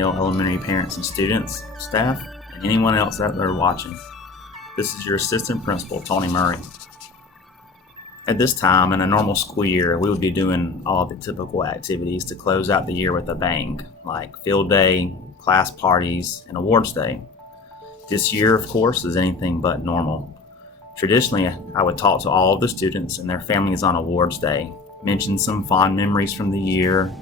Hill Elementary parents and students, staff, and anyone else out there watching. This is your Assistant Principal, Tony Murray. At this time, in a normal school year, we would be doing all the typical activities to close out the year with a bang, like field day, class parties, and awards day. This year, of course, is anything but normal. Traditionally, I would talk to all of the students and their families on awards day, mention some fond memories from the year,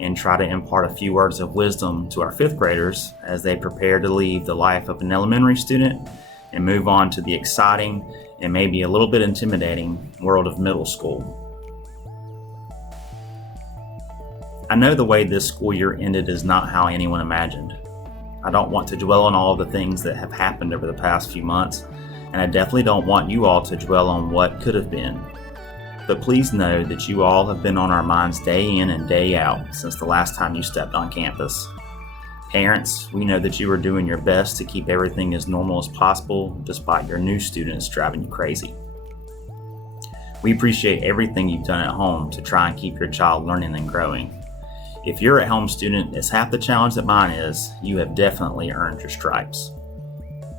and try to impart a few words of wisdom to our fifth graders as they prepare to leave the life of an elementary student and move on to the exciting and maybe a little bit intimidating world of middle school. I know the way this school year ended is not how anyone imagined. I don't want to dwell on all of the things that have happened over the past few months, and I definitely don't want you all to dwell on what could have been. But please know that you all have been on our minds day in and day out since the last time you stepped on campus. Parents, we know that you are doing your best to keep everything as normal as possible despite your new students driving you crazy. We appreciate everything you've done at home to try and keep your child learning and growing. If your at-home student is half the challenge that mine is, you have definitely earned your stripes.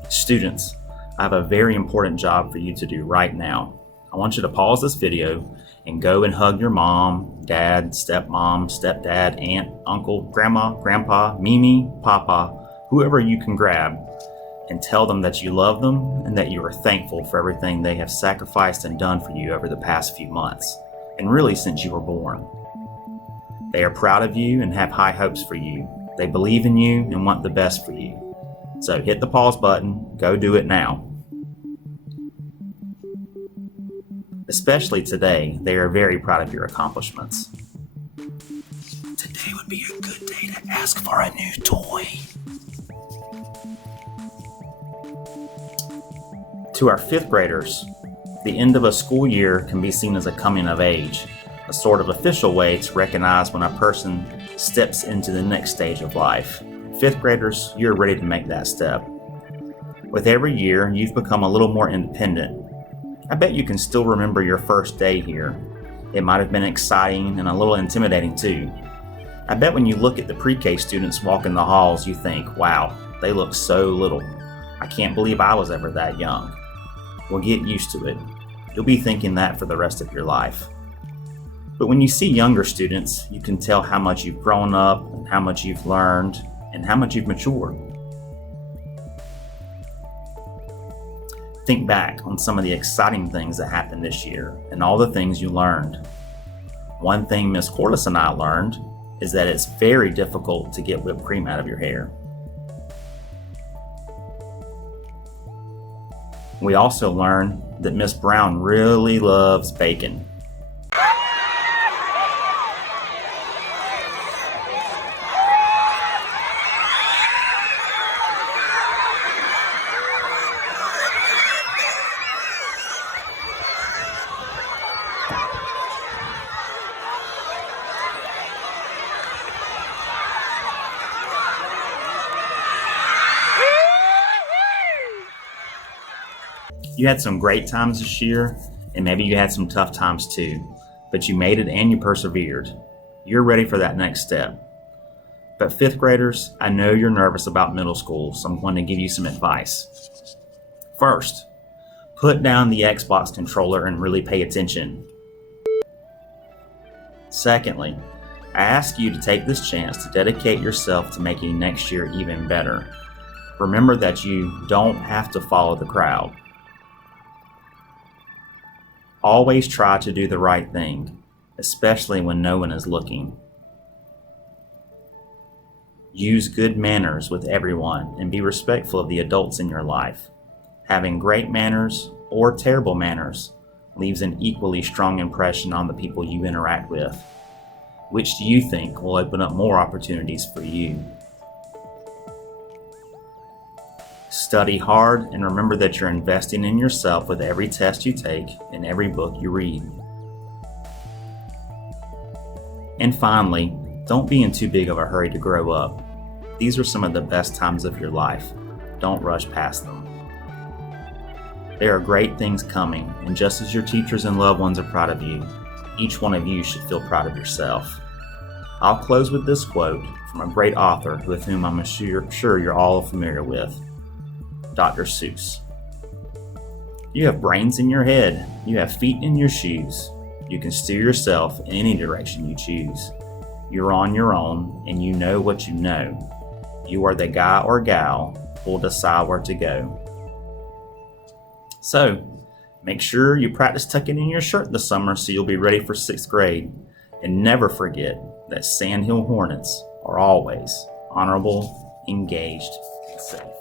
Students, I have a very important job for you to do right now. I want you to pause this video and go and hug your mom, dad, stepmom, stepdad, aunt, uncle, grandma, grandpa, Mimi, papa, whoever you can grab, and tell them that you love them and that you are thankful for everything they have sacrificed and done for you over the past few months, and really since you were born. They are proud of you and have high hopes for you. They believe in you and want the best for you. So hit the pause button, go do it now. Especially today, they are very proud of your accomplishments. Today would be a good day to ask for a new toy. To our fifth graders, the end of a school year can be seen as a coming of age, a sort of official way to recognize when a person steps into the next stage of life. Fifth graders, you're ready to make that step. With every year, you've become a little more independent. I bet you can still remember your first day here. It might have been exciting and a little intimidating too. I bet when you look at the pre-K students walking the halls, you think, wow, they look so little. I can't believe I was ever that young. Well, get used to it. You'll be thinking that for the rest of your life. But when you see younger students, you can tell how much you've grown up and how much you've learned and how much you've matured. Think back on some of the exciting things that happened this year and all the things you learned. One thing Miss Corliss and I learned is that it's very difficult to get whipped cream out of your hair. We also learned that Miss Brown really loves bacon. You had some great times this year, and maybe you had some tough times too, but you made it and you persevered. You're ready for that next step. But fifth graders, I know you're nervous about middle school, so I'm going to give you some advice. First, put down the Xbox controller and really pay attention. Secondly, I ask you to take this chance to dedicate yourself to making next year even better. Remember that you don't have to follow the crowd. Always try to do the right thing, especially when no one is looking. Use good manners with everyone and be respectful of the adults in your life. Having great manners or terrible manners leaves an equally strong impression on the people you interact with. Which do you think will open up more opportunities for you? Study hard and remember that you're investing in yourself with every test you take and every book you read. And finally, don't be in too big of a hurry to grow up. These are some of the best times of your life. Don't rush past them. There are great things coming, and just as your teachers and loved ones are proud of you, each one of you should feel proud of yourself. I'll close with this quote from a great author with whom I'm sure you're all familiar with, Dr. Seuss. You have brains in your head. You have feet in your shoes. You can steer yourself in any direction you choose. You're on your own, and you know what you know. You are the guy or gal who'll decide where to go. So, make sure you practice tucking in your shirt this summer so you'll be ready for 6th grade. And never forget that Sandhill Hornets are always honorable, engaged, and safe.